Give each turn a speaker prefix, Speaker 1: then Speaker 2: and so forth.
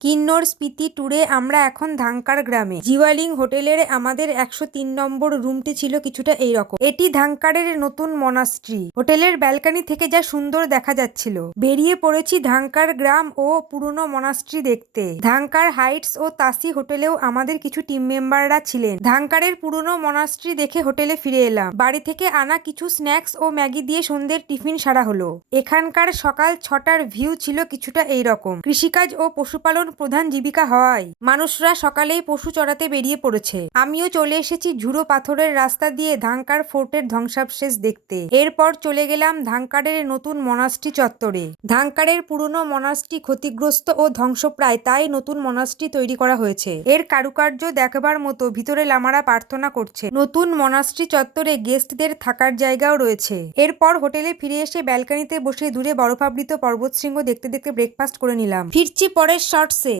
Speaker 1: কিন্নর স্পিতি ট্যুরে আমরা এখন ধাঙ্কার গ্রামে। জিওয়ালিং হোটেলের আমাদের একশো তিন নম্বর রুমটি ছিল কিছুটা এইরকম। এটি ধাঙ্কারের নতুন মনাস্ট্রি। হোটেলের ব্যালকনি থেকে যা সুন্দর দেখা যাচ্ছিল। বেরিয়ে পড়েছি ধাঙ্কার গ্রাম ও পুরনো মনাস্ট্রি দেখতে। ধাঙ্কার হাইটস ও তাসি হোটেলেও আমাদের কিছু টিম মেম্বাররা ছিলেন। ধাঙ্কারের পুরনো মনাস্ট্রি দেখে হোটেলে ফিরে এলাম। বাড়ি থেকে আনা কিছু স্ন্যাক্স ও ম্যাগি দিয়ে সন্ধ্যের টিফিন সারা হলো। এখানকার সকাল ছটার ভিউ ছিল কিছুটা এইরকম। কৃষিকাজ ও পশুপালন প্রধান জীবিকা হওয়ায়। মানুষরা সকালেই পশু চড়াতে বেরিয়ে পড়েছে। আমিও চলে এসেছি ঝুড়ো পাথরের রাস্তা দিয়ে ধাঙ্কার ফোর্টের ধ্বংসাবশেষ দেখতে। এরপর চলে গেলাম ধাঙ্কারের নতুন মনাস্ট্রি চত্বরে। ধাঙ্কারের পুরনো মনাস্ট্রি ক্ষতিগ্রস্ত ও ধ্বংসপ্রায় তাই নতুন মনাস্ট্রি তৈরি করা হয়েছে। এর কারুকার্য দেখবার মতো ভিতরে লামারা প্রার্থনা করছে। নতুন মনাস্ট্রি চত্বরে গেস্টদের থাকার জায়গাও রয়েছে। এরপর হোটেলে ফিরে এসে ব্যালকনিতে বসে দূরে বরফাবৃত পর্বতশৃঙ্গ দেখতে দেখতে ব্রেকফাস্ট করে নিলাম। ফিরছি পরের শর্টস